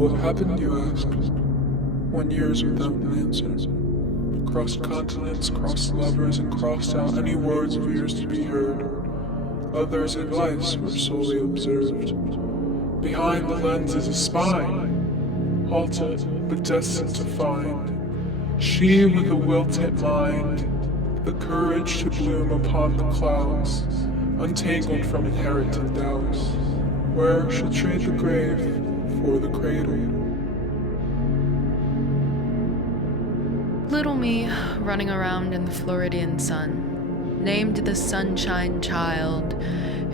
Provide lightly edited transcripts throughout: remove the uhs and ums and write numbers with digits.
what happened, you ask? 1 years without an answer. Crossed continents, crossed lovers, and crossed out any words of yours to be heard. Others' advice were solely observed. Behind the lens is a spy, halted but destined to find. She with a wilted mind, the courage to bloom upon the clouds, untangled from inherited doubts, where she'll trade the grave for the cradle. Little me running around in the Floridian sun, named the Sunshine Child,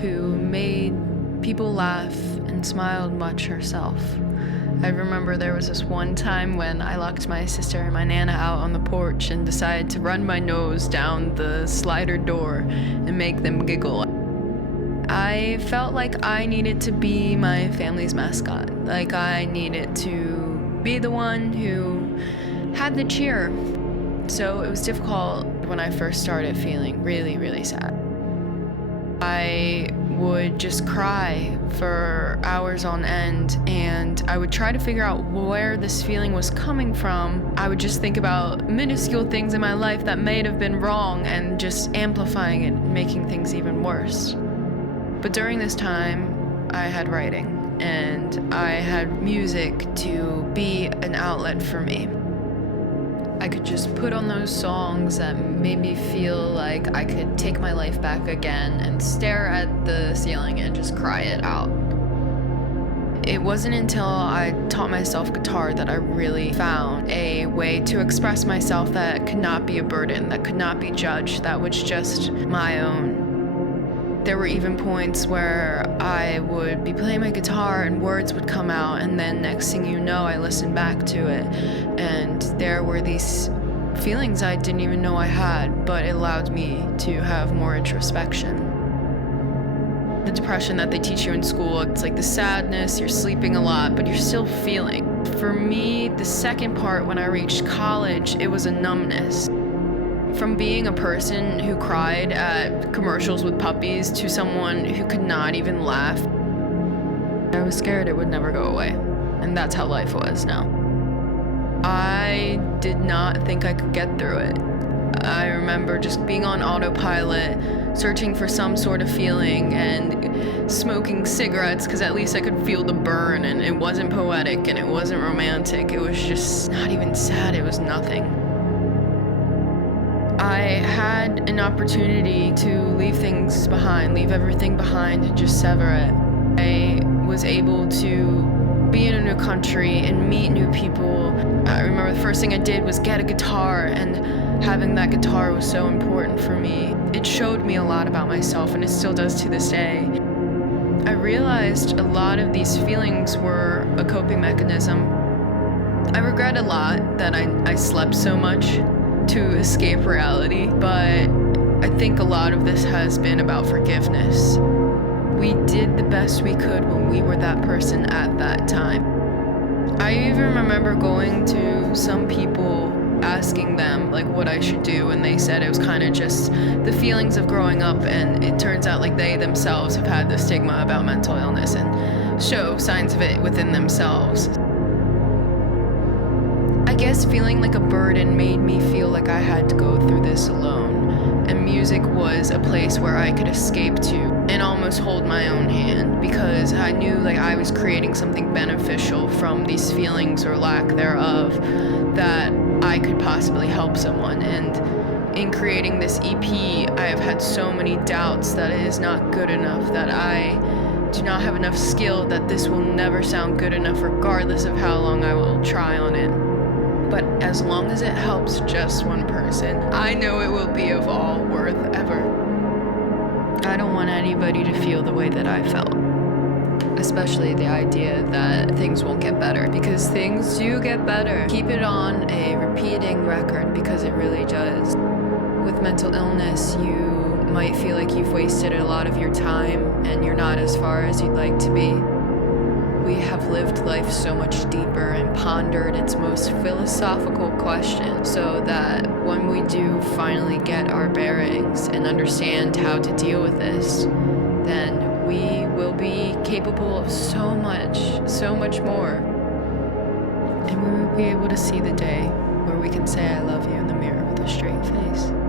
who made people laugh and smiled much herself. I remember there was this one time when I locked my sister and my Nana out on the porch and decided to run my nose down the slider door and make them giggle. I felt like I needed to be my family's mascot, like I needed to be the one who had the cheer. So it was difficult when I first started feeling really, really sad. I would just cry for hours on end, and I would try to figure out where this feeling was coming from. I would just think about minuscule things in my life that may have been wrong and just amplifying it and making things even worse. But during this time, I had writing, and I had music to be an outlet for me. I could just put on those songs that made me feel like I could take my life back again and stare at the ceiling and just cry it out. It wasn't until I taught myself guitar that I really found a way to express myself that could not be a burden, that could not be judged, that was just my own. There were even points where I would be playing my guitar and words would come out, and then next thing you know, I listened back to it, and there were these feelings I didn't even know I had, but it allowed me to have more introspection. The depression that they teach you in school, it's like the sadness, you're sleeping a lot, but you're still feeling. For me, the second part when I reached college, it was a numbness. From being a person who cried at commercials with puppies to someone who could not even laugh, I was scared it would never go away. And that's how life was now. I did not think I could get through it. I remember just being on autopilot, searching for some sort of feeling and smoking cigarettes because at least I could feel the burn, and it wasn't poetic and it wasn't romantic. It was just not even sad. It was nothing. I had an opportunity to leave things behind, leave everything behind and just sever it. I was able to be in a new country and meet new people. I remember the first thing I did was get a guitar, and having that guitar was so important for me. It showed me a lot about myself, and it still does to this day. I realized a lot of these feelings were a coping mechanism. I regret a lot that I slept so much to escape reality, but I think a lot of this has been about forgiveness. We did the best we could when we were that person at that time. I even remember going to some people asking them like what I should do, and they said it was kind of just the feelings of growing up, and it turns out like they themselves have had the stigma about mental illness and show signs of it within themselves. I guess feeling like a burden made me feel like I had to go through this alone, and music was a place where I could escape to and almost hold my own hand, because I knew like I was creating something beneficial from these feelings or lack thereof, that I could possibly help someone. And in creating this EP, I have had so many doubts that it is not good enough, that I do not have enough skill, that this will never sound good enough regardless of how long I will try on it. But as long as it helps just one person, I know it will be of all worth ever. I don't want anybody to feel the way that I felt. Especially the idea that things won't get better, because things do get better. Keep it on a repeating record, because it really does. With mental illness, you might feel like you've wasted a lot of your time and you're not as far as you'd like to be. We have lived life so much deeper and pondered its most philosophical questions, so that when we do finally get our bearings and understand how to deal with this, then we will be capable of so much more. and we will be able to see the day where we can say I love you in the mirror with a straight face.